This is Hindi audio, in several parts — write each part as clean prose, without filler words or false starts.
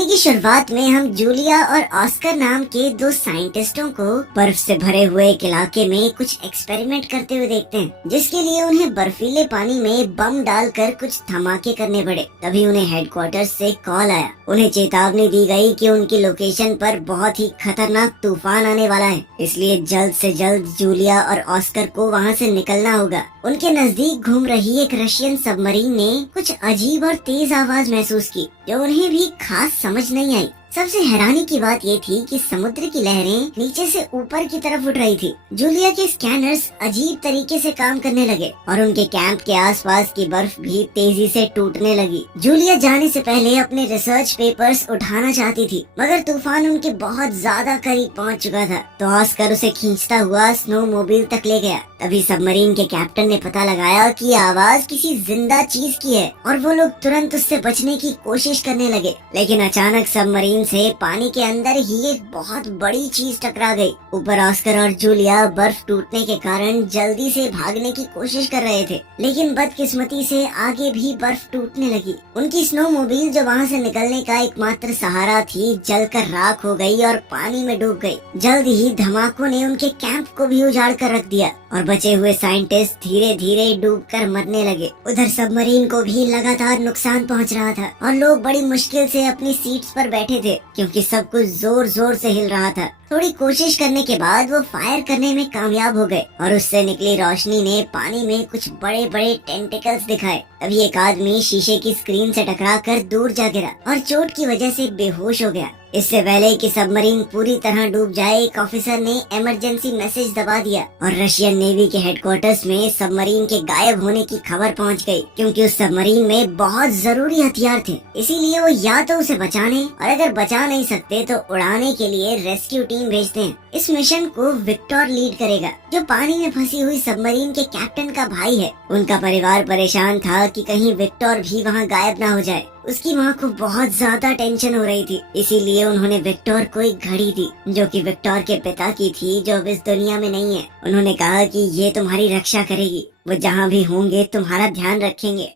कहानी की शुरुआत में हम जूलिया और ऑस्कर नाम के दो साइंटिस्टों को बर्फ से भरे हुए एक इलाके में कुछ एक्सपेरिमेंट करते हुए देखते हैं, जिसके लिए उन्हें बर्फीले पानी में बम डालकर कुछ धमाके करने पड़े। तभी उन्हें हेडक्वार्टर्स से कॉल आया। उन्हें चेतावनी दी गई कि उनकी लोकेशन पर बहुत ही खतरनाक तूफान आने वाला है, इसलिए जल्द से जल्द जूलिया और ऑस्कर को वहाँ से निकलना होगा। उनके नजदीक घूम रही एक रशियन सबमरीन ने कुछ अजीब और तेज आवाज महसूस की, जो उन्हें भी खास समझ नहीं आई। सबसे हैरानी की बात ये थी कि समुद्र की लहरें नीचे से ऊपर की तरफ उठ रही थी। जूलिया के स्कैनर्स अजीब तरीके से काम करने लगे और उनके कैंप के आसपास की बर्फ भी तेजी से टूटने लगी। जूलिया जाने से पहले अपने रिसर्च पेपर्स उठाना चाहती थी, मगर तूफान उनके बहुत ज्यादा करीब पहुंच चुका था, तो ऑस्कर उसे खींचता हुआ स्नो मोबिल तक ले गया। तभी सबमरीन के कैप्टन ने पता लगाया कि आवाज किसी जिंदा चीज की है और वो लोग तुरंत उससे बचने की कोशिश करने लगे। लेकिन अचानक सबमरीन से पानी के अंदर ही एक बहुत बड़ी चीज टकरा गई। ऊपर ऑस्कर और जूलिया बर्फ टूटने के कारण जल्दी से भागने की कोशिश कर रहे थे, लेकिन बदकिस्मती से आगे भी बर्फ टूटने लगी। उनकी स्नो मोबिल जो वहाँ से निकलने का एकमात्र सहारा थी, जलकर राख हो गई और पानी में डूब गई। जल्द ही धमाकों ने उनके कैंप को भी उजाड़ कर रख दिया और बचे हुए साइंटिस्ट धीरे धीरे डूबकर मरने लगे। उधर सबमरीन को भी लगातार नुकसान पहुंच रहा था और लोग बड़ी मुश्किल से अपनी सीट्स पर बैठे थे, क्योंकि सब कुछ जोर जोर से हिल रहा था। थोड़ी कोशिश करने के बाद वो फायर करने में कामयाब हो गए और उससे निकली रोशनी ने पानी में कुछ बड़े बड़े टेंटिकल्स दिखाए। तभी एक आदमी शीशे की स्क्रीन से टकराकर दूर जा गिरा और चोट की वजह से बेहोश हो गया। इससे पहले कि सबमरीन पूरी तरह डूब जाए, एक ऑफिसर ने इमरजेंसी मैसेज दबा दिया और रशियन नेवी के हेडक्वार्टर्स में सबमरीन के गायब होने की खबर पहुंच गई, क्योंकि उस सबमरीन में बहुत जरूरी हथियार थे। इसीलिए वो या तो उसे बचाने और अगर बचा नहीं सकते तो उड़ाने के लिए रेस्क्यू टीम भेजते हैं। इस मिशन को विक्टर लीड करेगा, जो पानी में फंसी हुई सबमरीन के कैप्टन का भाई है। उनका परिवार परेशान था कि कहीं विक्टर भी वहाँ गायब न हो जाए। उसकी माँ को बहुत ज्यादा टेंशन हो रही थी, इसीलिए उन्होंने विक्टर को एक घड़ी दी, जो कि विक्टर के पिता की थी, जो अब इस दुनिया में नहीं है। उन्होंने कहा कि ये तुम्हारी रक्षा करेगी, वो जहाँ भी होंगे तुम्हारा ध्यान रखेंगे।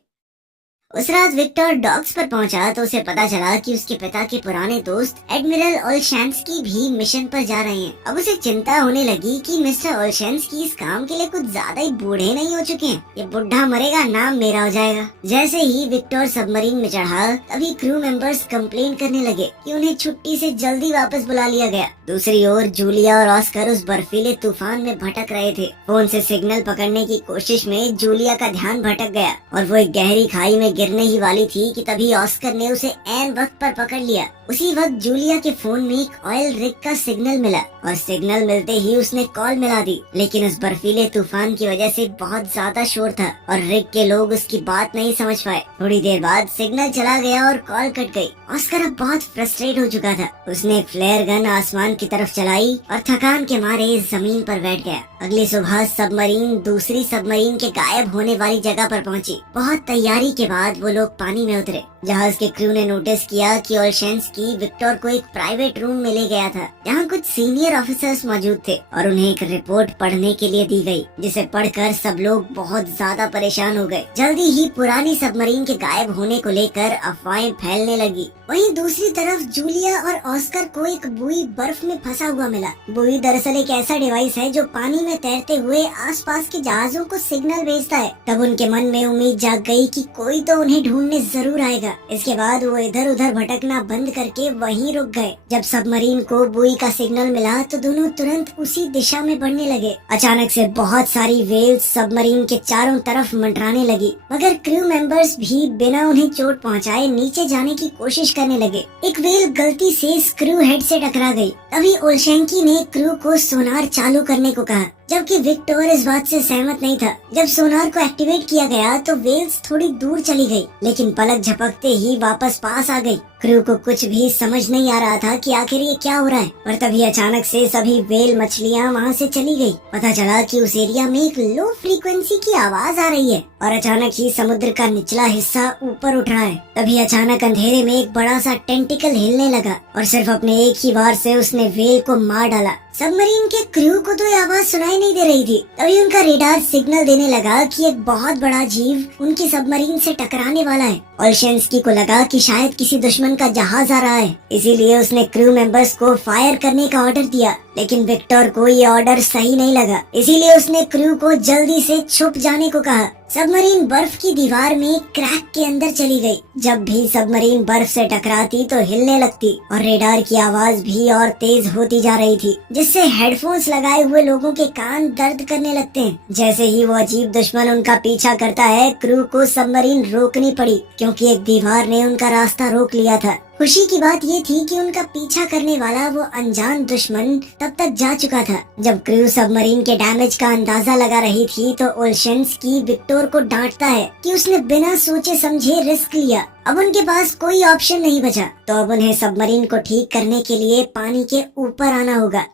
उस रात विक्टर डॉक्स पर पहुंचा तो उसे पता चला कि उसके पिता के पुराने दोस्त एडमिरल ओलशेंस्की भी मिशन पर जा रहे हैं। अब उसे चिंता होने लगी कि मिस्टर ओलशेंस्की इस काम के लिए कुछ ज्यादा ही बूढ़े नहीं हो चुके हैं। ये बुढ़ा मरेगा, नाम मेरा हो जाएगा। जैसे ही विक्टर सबमरीन में चढ़ा, तभी क्रू मेंबर्स कंप्लेन करने लगे कि उन्हें छुट्टी से जल्दी वापस बुला लिया गया। दूसरी ओर जूलिया और ऑस्कर उस बर्फीले तूफान में भटक रहे थे। फोन से सिग्नल पकड़ने की कोशिश में जूलिया का ध्यान भटक गया और वो एक गहरी खाई में गिरने ही वाली थी कि तभी ऑस्कर ने उसे ऐन वक्त पर पकड़ लिया। उसी वक्त जूलिया के फोन में एक ऑयल रिग का सिग्नल मिला और सिग्नल मिलते ही उसने कॉल मिला दी, लेकिन उस बर्फीले तूफान की वजह से बहुत ज्यादा शोर था और रिग के लोग उसकी बात नहीं समझ पाए। थोड़ी देर बाद सिग्नल चला गया और कॉल कट गई। ऑस्कर अब बहुत फ्रस्ट्रेट हो चुका था। उसने एक फ्लेयर गन आसमान की तरफ चलाई और थकान के मारे जमीन पर बैठ गया। अगली सुबह सबमरीन दूसरी सबमरीन के गायब होने वाली जगह पर पहुंची। बहुत तैयारी के बाद वो लोग पानी में उतरे। जहाज के क्रू ने नोटिस किया कि ओलशेंस्की विक्टर को एक प्राइवेट रूम में ले गया था, जहाँ कुछ सीनियर ऑफिसर्स मौजूद थे और उन्हें एक रिपोर्ट पढ़ने के लिए दी गई, जिसे पढ़कर सब लोग बहुत ज्यादा परेशान हो गए। जल्दी ही पुरानी सबमरीन के गायब होने को लेकर अफवाहें फैलने लगी। वहीं दूसरी तरफ जूलिया और ऑस्कर को एक बुई बर्फ में फंसा हुआ मिला। बुई दरअसल एक ऐसा डिवाइस है जो पानी में तैरते हुए आसपास के जहाजों को सिग्नल भेजता है। तब उनके मन में उम्मीद जाग गई कि कोई तो उन्हें ढूंढने जरूर आएगा। इसके बाद वो इधर उधर भटकना बंद करके वहीं रुक गए। जब सबमरीन को बुई का सिग्नल मिला तो दोनों तुरंत उसी दिशा में बढ़ने लगे। अचानक से बहुत सारी वेव्स सबमरीन के चारों तरफ मंडराने लगी, मगर क्रू मेंबर्स भी बिना उन्हें चोट पहुंचाए नीचे जाने की कोशिश करने लगे। एक वेल गलती से स्क्रू हेड से टकरा गई। तभी ओलशेंकी ने क्रू को सोनार चालू करने को कहा, जबकि विक्टर इस बात से सहमत नहीं था। जब सोनार को एक्टिवेट किया गया तो वेल्स थोड़ी दूर चली गई, लेकिन पलक झपकते ही वापस पास आ गई। क्रू को कुछ भी समझ नहीं आ रहा था कि आखिर ये क्या हो रहा है, और तभी अचानक से सभी वेल मछलियाँ वहाँ से चली गई। पता चला कि उस एरिया में एक लो फ्रीक्वेंसी की आवाज आ रही है और अचानक ही समुद्र का निचला हिस्सा ऊपर उठ रहा है। तभी अचानक अंधेरे में एक बड़ा सा टेंटिकल हिलने लगा और सिर्फ अपने एक ही वार से उसने वेल को मार डाला। सबमरीन के क्रू को तो ये आवाज सुनाई नहीं दे रही थी। तभी उनका रेडार सिग्नल देने लगा कि एक बहुत बड़ा जीव उनकी सबमरीन से टकराने वाला है। ओल्शेंस्की को लगा कि शायद किसी दुश्मन का जहाज आ रहा है, इसीलिए उसने क्रू मेंबर्स को फायर करने का ऑर्डर दिया। लेकिन विक्टर को ये ऑर्डर सही नहीं लगा, इसीलिए उसने क्रू को जल्दी से छुप जाने को कहा। सबमरीन बर्फ की दीवार में क्रैक के अंदर चली गई। जब भी सबमरीन बर्फ से टकराती तो हिलने लगती और रेडार की आवाज भी और तेज होती जा रही थी, जिससे हेडफोन्स लगाए हुए लोगों के कान दर्द करने लगते हैं। जैसे ही वो अजीब दुश्मन उनका पीछा करता है, क्रू को सबमरीन रोकनी पड़ी क्योंकि एक दीवार ने उनका रास्ता रोक लिया था। खुशी की बात ये थी कि उनका पीछा करने वाला वो अनजान दुश्मन तब तक जा चुका था। जब क्रू सबमरीन के डैमेज का अंदाजा लगा रही थी तो ओल्शेंस्की विक्टर को डांटता है कि उसने बिना सोचे समझे रिस्क लिया। अब उनके पास कोई ऑप्शन नहीं बचा, तो अब उन्हें सबमरीन को ठीक करने के लिए पानी के ऊपर आना होगा।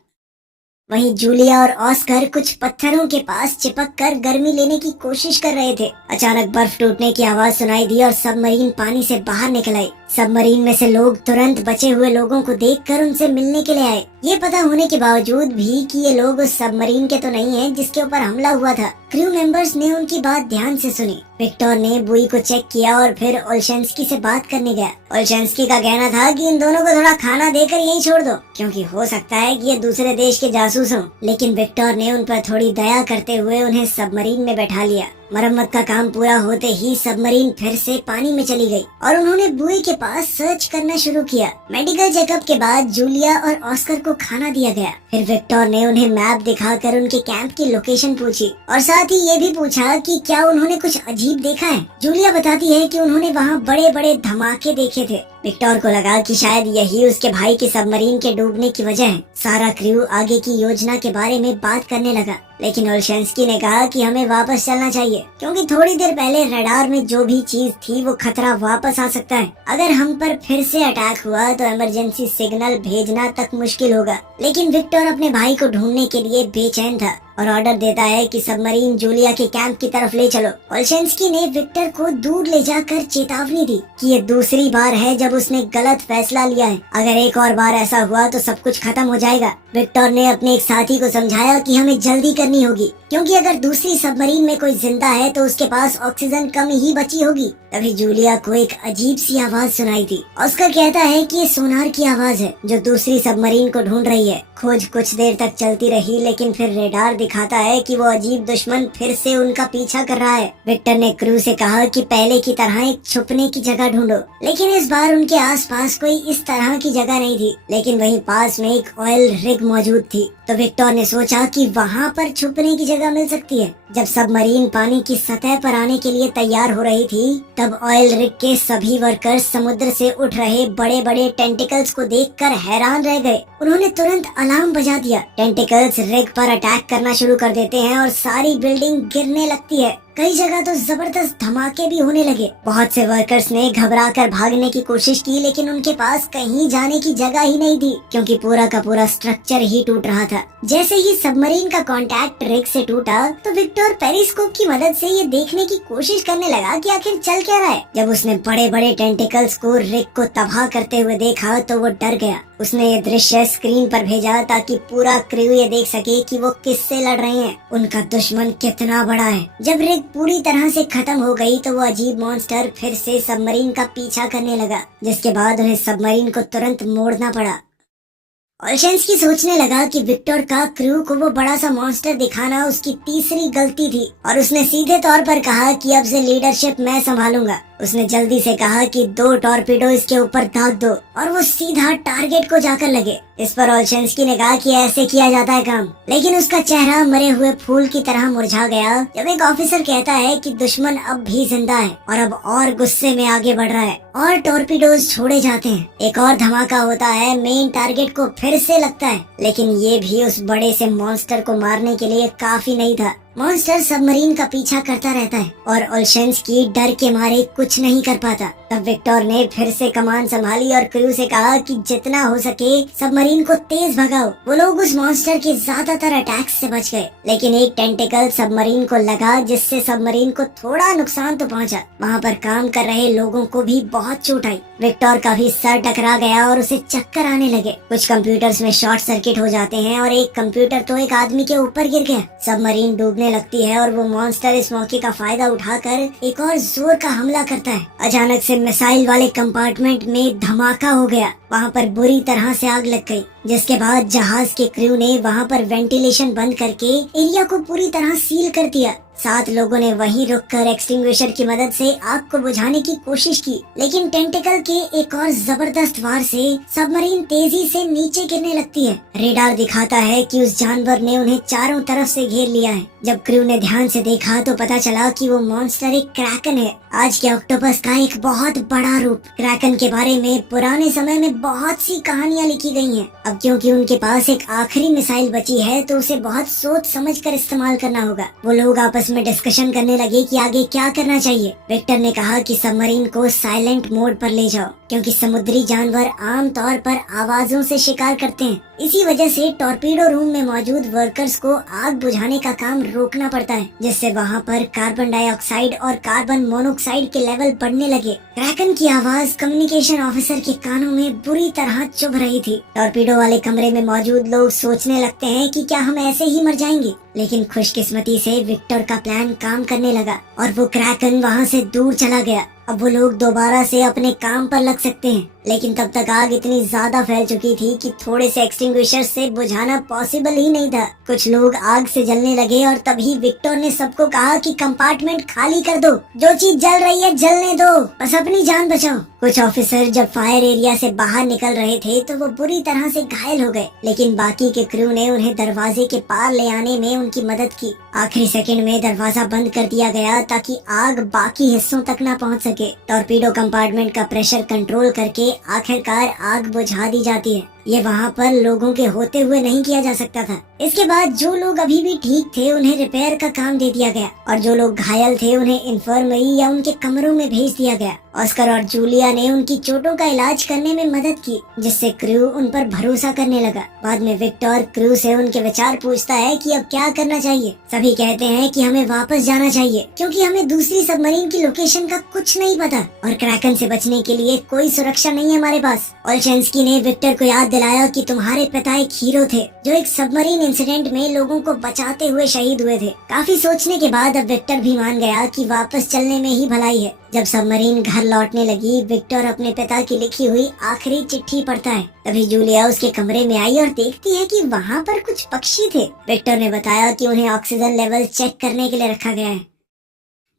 वहीं जूलिया और ऑस्कर कुछ पत्थरों के पास चिपक कर गर्मी लेने की कोशिश कर रहे थे। अचानक बर्फ टूटने की आवाज सुनाई दी और सबमरीन पानी से बाहर निकल आई। सबमरीन में से लोग तुरंत बचे हुए लोगों को देखकर उनसे मिलने के लिए आए, ये पता होने के बावजूद भी कि ये लोग उस सबमरीन के तो नहीं हैं जिसके ऊपर हमला हुआ था। क्रू मेंबर्स ने उनकी बात ध्यान से सुनी। विक्टर ने बुई को चेक किया और फिर ओल्शेंस्की से बात करने गया। ओल्शेंस्की का कहना था कि इन दोनों को थोड़ा खाना देकर यहीं छोड़ दो, क्योंकि हो सकता है कि ये दूसरे देश के जासूस हों। लेकिन विक्टर ने उन पर थोड़ी दया करते हुए उन्हें सबमरीन में बैठा लिया। मरम्मत का काम पूरा होते ही सबमरीन फिर से पानी में चली गई और उन्होंने बुई के पास सर्च करना शुरू किया। मेडिकल चेकअप के बाद जूलिया और ऑस्कर को खाना दिया गया। फिर विक्टर ने उन्हें मैप दिखाकर उनके कैंप की लोकेशन पूछी और साथ ही ये भी पूछा कि क्या उन्होंने कुछ अजीब देखा है। जूलिया बताती है कि उन्होंने वहाँ बड़े बड़े धमाके देखे थे। विक्टर को लगा कि शायद यही उसके भाई की सबमरीन के डूबने की वजह है। सारा क्रू आगे की योजना के बारे में बात करने लगा, लेकिन ओल्शेंस्की ने कहा कि हमें वापस चलना चाहिए क्योंकि थोड़ी देर पहले रडार में जो भी चीज थी वो खतरा वापस आ सकता है। अगर हम पर फिर से अटैक हुआ तो इमरजेंसी सिग्नल भेजना तक मुश्किल होगा। लेकिन विक्टर अपने भाई को ढूंढने के लिए बेचैन था और ऑर्डर देता है कि सबमरीन जूलिया के कैंप की तरफ ले चलो। ओल्शेंस्की ने विक्टर को दूर ले जाकर चेतावनी दी कि ये दूसरी बार है जब उसने गलत फैसला लिया है। अगर एक और बार ऐसा हुआ तो सब कुछ खत्म हो जाएगा। विक्टर ने अपने एक साथी को समझाया कि हमें जल्दी करनी होगी क्योंकि अगर दूसरी सबमरीन में कोई जिंदा है तो उसके पास ऑक्सीजन कम ही बची होगी। तभी जूलिया को एक अजीब सी आवाज सुनाई थी। ऑस्कर कहता है कि ये सोनार की आवाज है जो दूसरी सबमरीन को ढूंढ रही है। खोज कुछ देर तक चलती रही, लेकिन फिर रेडार दिखाता है कि वो अजीब दुश्मन फिर से उनका पीछा कर रहा है। विक्टर ने क्रू से कहा कि पहले की तरह एक छुपने की जगह ढूंढो, लेकिन इस बार उनके आसपास कोई इस तरह की जगह नहीं थी। लेकिन वहीं पास में एक ऑयल रिग मौजूद थी, तो विक्टर ने सोचा कि वहाँ पर छुपने की जगह मिल सकती है। जब सबमरीन पानी की सतह पर आने के लिए तैयार हो रही थी, तब ऑयल रिग के सभी वर्कर्स समुद्र से उठ रहे बड़े बड़े टेंटिकल्स को देखकर हैरान रह गए। उन्होंने तुरंत अलार्म बजा दिया। टेंटिकल्स रिग पर अटैक करना शुरू कर देते हैं और सारी बिल्डिंग गिरने लगती है। कई जगह तो जबरदस्त धमाके भी होने लगे। बहुत से वर्कर्स ने घबराकर भागने की कोशिश की, लेकिन उनके पास कहीं जाने की जगह ही नहीं थी क्योंकि पूरा का पूरा स्ट्रक्चर ही टूट रहा था। जैसे ही सबमरीन का कांटेक्ट रिग से टूटा तो विक्टर पेरिस्कोप की मदद से ये देखने की कोशिश करने लगा कि आखिर चल क्या रहा है। जब उसने बड़े बड़े टेंटिकल्स को रिग को तबाह करते हुए देखा तो वो डर गया। उसने ये दृश्य स्क्रीन पर भेजा ताकि पूरा क्रू ये देख सके कि वो किससे लड़ रहे हैं, उनका दुश्मन कितना बड़ा है। जब रिग पूरी तरह से खत्म हो गई तो वो अजीब मॉन्स्टर फिर से सबमरीन का पीछा करने लगा, जिसके बाद उन्हें सबमरीन को तुरंत मोड़ना पड़ा। ओल्शेंस्की सोचने लगा कि विक्टर का क्रू को वो बड़ा सा मॉन्स्टर दिखाना उसकी तीसरी गलती थी और उसने सीधे तौर पर कहा कि अब से लीडरशिप मैं संभालूंगा। उसने जल्दी से कहा कि 2 टॉर्पीडो इसके ऊपर दाग दो और वो सीधा टारगेट को जाकर लगे। इस पर ओल्शेंस्की ने कहा कि ऐसे किया जाता है काम, लेकिन उसका चेहरा मरे हुए फूल की तरह मुरझा गया जब एक ऑफिसर कहता है कि दुश्मन अब भी जिंदा है और अब और गुस्से में आगे बढ़ रहा है और टॉर्पीडोज छोड़े जाते हैं। एक और धमाका होता है, मेन टारगेट को फिर से लगता है, लेकिन ये भी उस बड़े से मॉन्स्टर को मारने के लिए काफी नहीं था। मॉन्स्टर सबमरीन का पीछा करता रहता है और ओल्शेंस्की डर के मारे कुछ नहीं कर पाता। तब विक्टर ने फिर से कमान संभाली और क्रू से कहा कि जितना हो सके सबमरीन को तेज भगाओ। वो लोग उस मॉन्स्टर के ज्यादातर अटैक्स से बच गए, लेकिन एक टेंटिकल सबमरीन को लगा जिससे सबमरीन को थोड़ा नुकसान तो पहुंचा। वहाँ पर काम कर रहे लोगों को भी बहुत चोट आई। विक्टर का भी सर टकरा गया और उसे चक्कर आने लगे। कुछ कंप्यूटर्स में शॉर्ट सर्किट हो जाते हैं और एक कंप्यूटर तो एक आदमी के ऊपर गिर गया। सबमरीन डूबने लगती है और वो मॉन्स्टर इस मौके का फायदा उठाकर एक और जोर का हमला करता है। अचानक से मिसाइल वाले कंपार्टमेंट में धमाका हो गया। वहाँ पर बुरी तरह से आग लग गई, जिसके बाद जहाज के क्रू ने वहाँ पर वेंटिलेशन बंद करके एरिया को पूरी तरह सील कर दिया। 7 लोगों ने वहीं रुककर एक्सटिंग्विशर की मदद से आग को बुझाने की कोशिश की, लेकिन टेंटिकल के एक और जबरदस्त वार से सबमरीन तेजी से नीचे गिरने लगती है। रेडार दिखाता है कि उस जानवर ने उन्हें चारों तरफ से घेर लिया है। जब क्रू ने ध्यान से देखा तो पता चला कि वो मॉन्स्टर एक क्रैकन है, आज के ऑक्टोपस का एक बहुत बड़ा रूप। क्रैकन के बारे में पुराने समय में बहुत सी कहानियाँ लिखी गई हैं। अब क्योंकि उनके पास एक आखिरी मिसाइल बची है तो उसे बहुत सोच समझ कर इस्तेमाल करना होगा। वो लोग आपस में डिस्कशन करने लगे कि आगे क्या करना चाहिए। विक्टर ने कहा कि सबमरीन को साइलेंट मोड पर ले जाओ, क्योंकि समुद्री जानवर आम तौर पर आवाजों से शिकार करते हैं। इसी वजह से टॉर्पीडो रूम में मौजूद वर्कर्स को आग बुझाने का काम रोकना पड़ता है, जिससे वहाँ पर कार्बन डाइऑक्साइड और कार्बन मोनोऑक्साइड के लेवल बढ़ने लगे। क्रैकन की आवाज कम्युनिकेशन ऑफिसर के कानों में बुरी तरह चुभ रही थी। टॉर्पीडो वाले कमरे में मौजूद लोग सोचने लगते हैं कि क्या हम ऐसे ही मर जाएंगे, लेकिन खुशकिस्मती से विक्टर का प्लान काम करने लगा और वो क्रैकन वहाँ से दूर चला गया। अब वो लोग दोबारा से अपने काम पर लग सकते हैं, लेकिन तब तक आग इतनी ज्यादा फैल चुकी थी कि थोड़े से एक्सटिंग्विशर से बुझाना पॉसिबल ही नहीं था। कुछ लोग आग से जलने लगे और तभी विक्टर ने सबको कहा कि कंपार्टमेंट खाली कर दो, जो चीज जल रही है जलने दो, बस अपनी जान बचाओ। कुछ ऑफिसर जब फायर एरिया से बाहर निकल रहे थे तो वो बुरी तरह से घायल हो गए, लेकिन बाकी के क्रू ने उन्हें दरवाजे के पार ले आने में उनकी मदद की। आखिरी सेकंड में दरवाजा बंद कर दिया गया ताकि आग बाकी हिस्सों तक न पहुंच सके। टॉर्पीडो कंपार्टमेंट का प्रेशर कंट्रोल करके आखिरकार आग बुझा दी जाती है। ये वहाँ पर लोगों के होते हुए नहीं किया जा सकता था। इसके बाद जो लोग अभी भी ठीक थे उन्हें रिपेयर का काम दे दिया गया और जो लोग घायल थे उन्हें इन्फर्मरी या उनके कमरों में भेज दिया गया। ऑस्कर और जूलिया ने उनकी चोटों का इलाज करने में मदद की, जिससे क्रू उन पर भरोसा करने लगा। बाद में विक्टर क्रू से उनके विचार पूछता है कि अब क्या करना चाहिए। सभी कहते हैं कि हमें वापस जाना चाहिए, क्योंकि हमें दूसरी सबमरीन की लोकेशन का कुछ नहीं पता और क्रैकन से बचने के लिए कोई सुरक्षा नहीं है हमारे पास। ओल्शेंस्की ने विक्टर को याद दिलाया कि तुम्हारे पिता एक हीरो थे जो एक सबमरीन इंसिडेंट में लोगों को बचाते हुए शहीद हुए थे। काफी सोचने के बाद अब विक्टर भी मान गया कि वापस चलने में ही भलाई है। जब सबमरीन घर लौटने लगी, विक्टर अपने पिता की लिखी हुई आखिरी चिट्ठी पढ़ता है। तभी जूलिया उसके कमरे में आई और देखती है कि वहाँ पर कुछ पक्षी थे। विक्टर ने बताया कि उन्हें ऑक्सीजन लेवल चेक करने के लिए रखा गया है।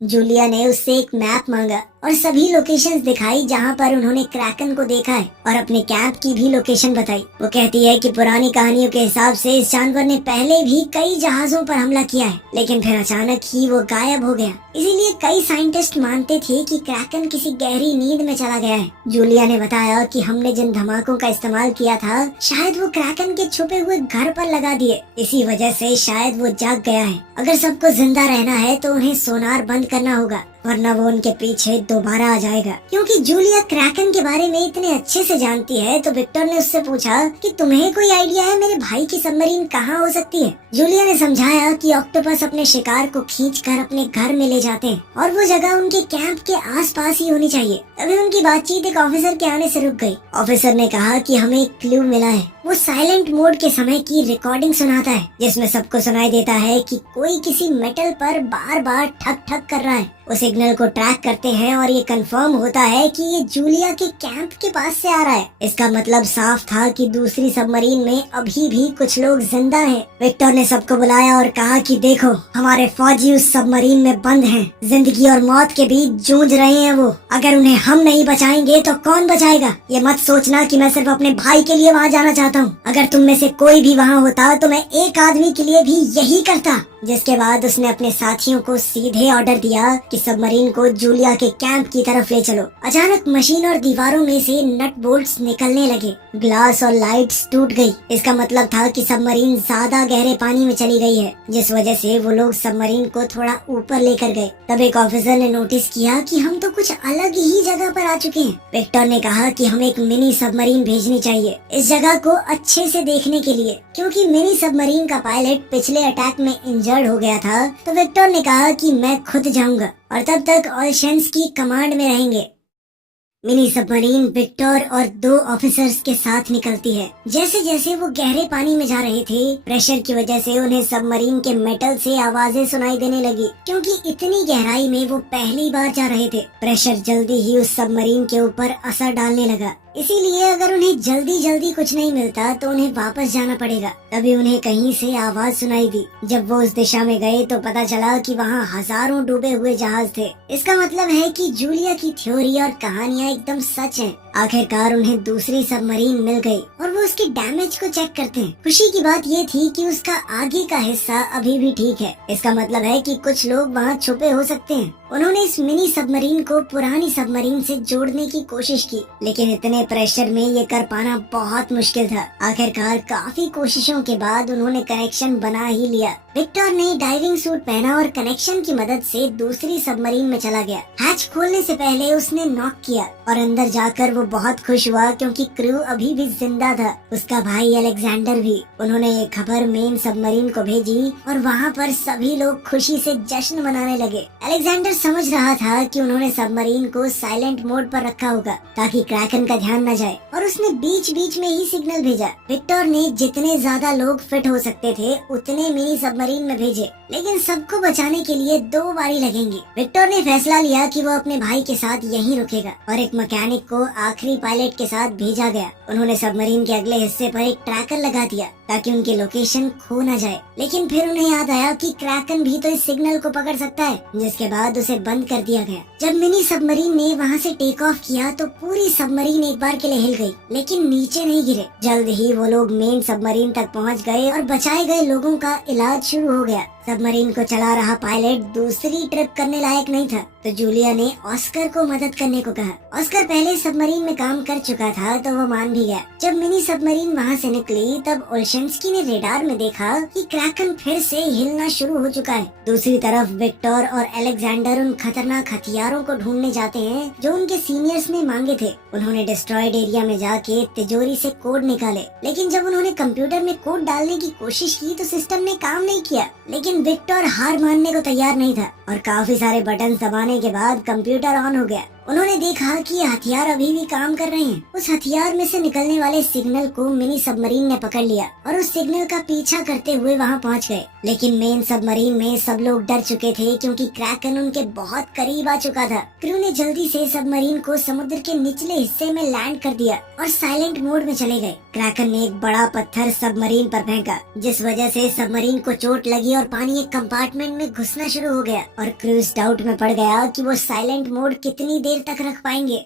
जूलिया ने उससे एक मैप मांगा और सभी लोकेशंस दिखाई जहाँ पर उन्होंने क्रैकन को देखा है और अपने कैंप की भी लोकेशन बताई। वो कहती है कि पुरानी कहानियों के हिसाब से इस जानवर ने पहले भी कई जहाजों पर हमला किया है, लेकिन फिर अचानक ही वो गायब हो गया। इसीलिए कई साइंटिस्ट मानते थे कि क्रैकन किसी गहरी नींद में चला गया है। जूलिया ने बताया कि हमने जिन धमाकों का इस्तेमाल किया था शायद वो क्रैकन के छुपे हुए घर पर लगा दिए, इसी वजह से शायद वो जाग गया है। अगर सबको जिंदा रहना है तो उन्हें सोनार बंद करना होगा, वरना वो उनके पीछे दोबारा आ जाएगा। क्योंकि जूलिया क्रैकन के बारे में इतने अच्छे से जानती है तो विक्टर ने उससे पूछा कि तुम्हें कोई आइडिया है मेरे भाई की सबमरीन कहाँ हो सकती है। जूलिया ने समझाया कि ऑक्टोपस अपने शिकार को खींचकर अपने घर में ले जाते हैं और वो जगह उनके कैंप के आसपास ही होनी चाहिए। तभी उनकी बातचीत एक ऑफिसर के आने से रुक गई। ऑफिसर ने कहा कि हमें एक क्लू मिला है। वो साइलेंट मोड के समय की रिकॉर्डिंग सुनाता है, जिसमें सबको सुनाई देता है कि कोई किसी मेटल पर बार बार ठक ठक कर रहा है। वो सिग्नल को ट्रैक करते हैं और ये कंफर्म होता है कि ये जूलिया के कैंप के पास से आ रहा है। इसका मतलब साफ था कि दूसरी सबमरीन में अभी भी कुछ लोग जिंदा हैं। विक्टर ने सबको बुलाया और कहा कि देखो, हमारे फौजी उस सबमरीन में बंद हैं, जिंदगी और मौत के बीच जूझ रहे हैं वो। अगर उन्हें हम नहीं बचाएंगे तो कौन बचाएगा? ये मत सोचना कि मैं सिर्फ अपने भाई के लिए वहाँ जाना चाहता हूँ। अगर तुम में से कोई भी वहाँ होता तो मैं एक आदमी के लिए भी यही करता। जिसके बाद उसने अपने साथियों को सीधे ऑर्डर दिया कि सबमरीन को जूलिया के कैंप की तरफ ले चलो। अचानक मशीन और दीवारों में से नट बोल्ट्स निकलने लगे, ग्लास और लाइट्स टूट गई। इसका मतलब था कि सबमरीन ज्यादा गहरे पानी में चली गई है, जिस वजह से वो लोग सबमरीन को थोड़ा ऊपर लेकर गए। तब एक ऑफिसर ने नोटिस किया कि हम तो कुछ अलग ही जगह पर आ चुके हैं। विक्टर ने कहा कि हमें एक मिनी सबमरीन भेजनी चाहिए इस जगह को अच्छे से देखने के लिए, क्योंकि मिनी सबमरीन का पायलट पिछले अटैक में इंजर्ड हो गया था। तो विक्टर ने कहा कि मैं खुद जाऊंगा और तब तक ओशंस की कमांड में रहेंगे। मिनी सबमरीन विक्टर और 2 ऑफिसर्स के साथ निकलती है। जैसे जैसे वो गहरे पानी में जा रहे थे, प्रेशर की वजह से उन्हें सबमरीन के मेटल से आवाजें सुनाई देने लगी, क्योंकि इतनी गहराई में वो पहली बार जा रहे थे। प्रेशर जल्दी ही उस सबमरीन के ऊपर असर डालने लगा, इसीलिए अगर उन्हें जल्दी जल्दी कुछ नहीं मिलता तो उन्हें वापस जाना पड़ेगा। तभी उन्हें कहीं से आवाज सुनाई दी। जब वो उस दिशा में गए तो पता चला कि वहाँ हजारों डूबे हुए जहाज थे। इसका मतलब है कि जूलिया की थ्योरी और कहानियाँ एकदम सच हैं। आखिरकार उन्हें दूसरी सबमरीन मिल गई और वो उसके डैमेज को चेक करते हैं। खुशी की बात ये थी कि उसका आगे का हिस्सा अभी भी ठीक है। इसका मतलब है कि कुछ लोग वहाँ छुपे हो सकते हैं। उन्होंने इस मिनी सबमरीन को पुरानी सबमरीन से जोड़ने की कोशिश की, लेकिन इतने प्रेशर में ये कर पाना बहुत मुश्किल था। आखिरकार काफी कोशिशों के बाद उन्होंने कनेक्शन बना ही लिया। विक्टर ने डाइविंग सूट पहना और कनेक्शन की मदद से दूसरी सबमरीन में चला गया। हैच खोलने से पहले उसने नॉक किया और अंदर जाकर वो बहुत खुश हुआ, क्योंकि क्रू अभी भी जिंदा था, उसका भाई अलेक्जेंडर भी। उन्होंने ये खबर मेन सबमरीन को भेजी और वहाँ पर सभी लोग खुशी से जश्न मनाने लगे। अलेक्जेंडर समझ रहा था कि उन्होंने सबमरीन को साइलेंट मोड पर रखा होगा ताकि क्रैकन का ध्यान न जाए, और उसने बीच बीच में ही सिग्नल भेजा। विक्टर ने जितने ज्यादा लोग फिट हो सकते थे उतने मिनी सबमरीन में भेजे, लेकिन सबको बचाने के लिए 2 बारी लगेंगी। विक्टर ने फैसला लिया कि वो अपने भाई के साथ यहीं रुकेगा और एक मैकेनिक को आखिरी पायलट के साथ भेजा गया। उन्होंने सबमरीन के अगले हिस्से पर एक ट्रैकर लगा दिया ताकि उनकी लोकेशन खो न जाए, लेकिन फिर उन्हें याद आया कि क्रैकन भी तो इस सिग्नल को पकड़ सकता है, जिसके बाद उसे बंद कर दिया गया। जब मिनी सबमरीन ने वहाँ से टेक ऑफ किया तो पूरी सबमरीन एक बार के लिए हिल गई, लेकिन नीचे नहीं गिरे। जल्द ही वो लोग मेन सबमरीन तक पहुँच गए और बचाए गए लोगों का इलाज शुरू हो गया। सबमरीन को चला रहा पायलट दूसरी ट्रिप करने लायक नहीं था, तो जूलिया ने ऑस्कर को मदद करने को कहा। ऑस्कर पहले सबमरीन में काम कर चुका था, तो वो मान भी गया। जब मिनी सबमरीन वहाँ से निकली तब ओल्शेंस्की ने रेडार में देखा कि क्रैकन फिर से हिलना शुरू हो चुका है। दूसरी तरफ विक्टर और अलेक्जेंडर उन खतरनाक हथियारों को ढूंढने जाते हैं जो उनके सीनियर्स ने मांगे थे। उन्होंने डिस्ट्रॉयड एरिया में जाके तिजोरी से कोड निकाले, लेकिन जब उन्होंने कंप्यूटर में कोड डालने की कोशिश की तो सिस्टम ने काम नहीं किया। लेकिन विक्टर हार मानने को तैयार नहीं था और काफी सारे बटन दबाने के बाद कंप्यूटर ऑन हो गया। उन्होंने देखा कि हथियार अभी भी काम कर रहे हैं। उस हथियार में से निकलने वाले सिग्नल को मिनी सबमरीन ने पकड़ लिया और उस सिग्नल का पीछा करते हुए वहां पहुंच गए। लेकिन मेन सबमरीन में सब लोग डर चुके थे, क्योंकि क्रैकन उनके बहुत करीब आ चुका था। क्रू ने जल्दी से सबमरीन को समुद्र के निचले हिस्से में लैंड कर दिया और साइलेंट मोड में चले गए। क्रैकन ने एक बड़ा पत्थर सबमरीन पर फेंका, जिस वजह से सबमरीन को चोट लगी और पानी एक कंपार्टमेंट में घुसना शुरू हो गया और क्रूज डाउट में पड़ गया कि वो साइलेंट मोड कितनी देर तक रख पाएंगे।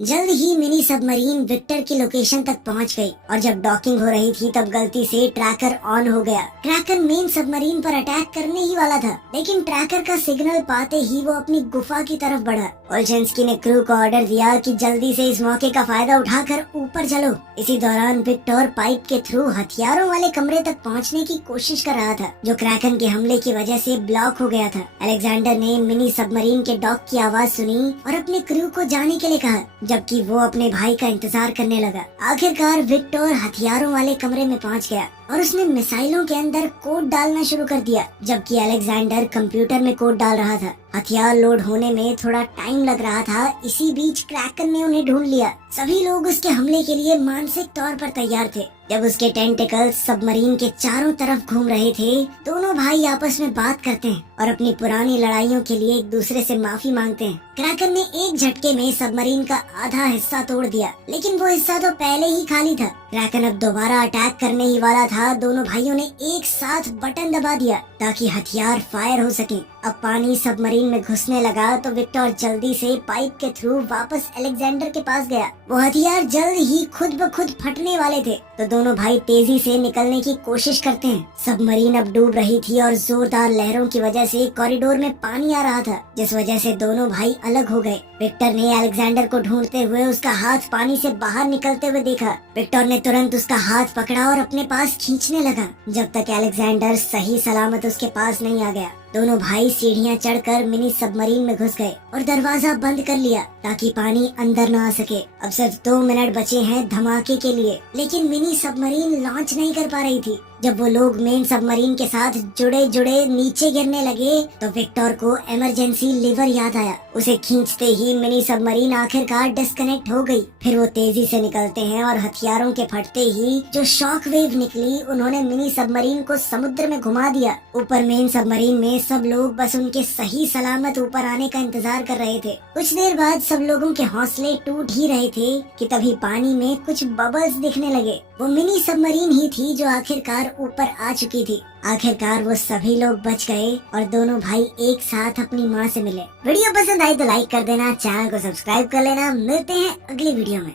जल्द ही मिनी सबमरीन विक्टर की लोकेशन तक पहुंच गई और जब डॉकिंग हो रही थी तब गलती से ट्रैकर ऑन हो गया। क्रैकन मेन सबमरीन पर अटैक करने ही वाला था, लेकिन ट्रैकर का सिग्नल पाते ही वो अपनी गुफा की तरफ बढ़ा। ओल्शेंस्की ने क्रू को ऑर्डर दिया कि जल्दी से इस मौके का फायदा उठाकर ऊपर चलो। इसी दौरान विक्टर पाइप के थ्रू हथियारों वाले कमरे तक पहुँचने की कोशिश कर रहा था, जो क्रैकन के हमले की वजह से ब्लॉक हो गया था। अलेक्जेंडर ने मिनी सबमरीन के डॉक की आवाज सुनी और अपने क्रू को जाने के लिए कहा, जबकि वो अपने भाई का इंतजार करने लगा। आखिरकार विक्टर हथियारों वाले कमरे में पहुंच गया और उसने मिसाइलों के अंदर कोड डालना शुरू कर दिया, जबकि अलेक्जेंडर कंप्यूटर में कोड डाल रहा था। हथियार लोड होने में थोड़ा टाइम लग रहा था। इसी बीच क्रैकन ने उन्हें ढूंढ लिया। सभी लोग उसके हमले के लिए मानसिक तौर पर तैयार थे। जब उसके टेंटिकल्स सबमरीन के चारों तरफ घूम रहे थे, दोनों भाई आपस में बात करते हैं और अपनी पुरानी लड़ाइयों के लिए एक दूसरे से माफी मांगते हैं। क्रैकन ने एक झटके में सबमरीन का आधा हिस्सा तोड़ दिया, लेकिन वो हिस्सा तो पहले ही खाली था। क्रैकन अब दोबारा अटैक करने ही वाला था। दोनों भाइयों ने एक साथ बटन दबा दिया ताकि हथियार फायर हो सके। अब पानी सबमरीन में घुसने लगा तो विक्टर जल्दी से पाइप के थ्रू वापस अलेक्जेंडर के पास गया। वो हथियार जल्द ही खुद ब खुद फटने वाले थे तो दोनों भाई तेजी से निकलने की कोशिश करते हैं। सबमरीन अब डूब रही थी और जोरदार लहरों की वजह से कॉरिडोर में पानी आ रहा था, जिस वजह से दोनों भाई अलग हो गए। विक्टर ने अलेक्जेंडर को ढूंढते हुए उसका हाथ पानी से बाहर निकलते हुए देखा। विक्टर ने तुरंत उसका हाथ पकड़ा और अपने पास खींचने लगा जब तक अलेक्जेंडर सही सलामत उसके पास नहीं आ गया। दोनों भाई सीढ़ियां चढ़कर मिनी सबमरीन में घुस गए और दरवाजा बंद कर लिया ताकि पानी अंदर न आ सके। अब सिर्फ 2 मिनट बचे हैं धमाके के लिए, लेकिन मिनी सबमरीन लॉन्च नहीं कर पा रही थी। जब वो लोग मेन सबमरीन के साथ जुड़े जुड़े नीचे गिरने लगे तो विक्टर को इमरजेंसी लीवर याद आया। उसे खींचते ही मिनी सबमरीन आखिरकार डिस्कनेक्ट हो गई। फिर वो तेजी से निकलते हैं और हथियारों के फटते ही जो शॉक वेव निकली उन्होंने मिनी सबमरीन को समुद्र में घुमा दिया। ऊपर मेन सबमरीन में सब लोग बस उनके सही सलामत ऊपर आने का इंतजार कर रहे थे। कुछ देर बाद सब लोगों के हौसले टूट ही रहे थे कि तभी पानी में कुछ बबल्स दिखने लगे। वो मिनी सबमरीन ही थी जो आखिरकार ऊपर आ चुकी थी। आखिरकार वो सभी लोग बच गए और दोनों भाई एक साथ अपनी माँ से मिले। वीडियो पसंद आई तो लाइक कर देना, चैनल को सब्सक्राइब कर लेना। मिलते हैं अगली वीडियो में।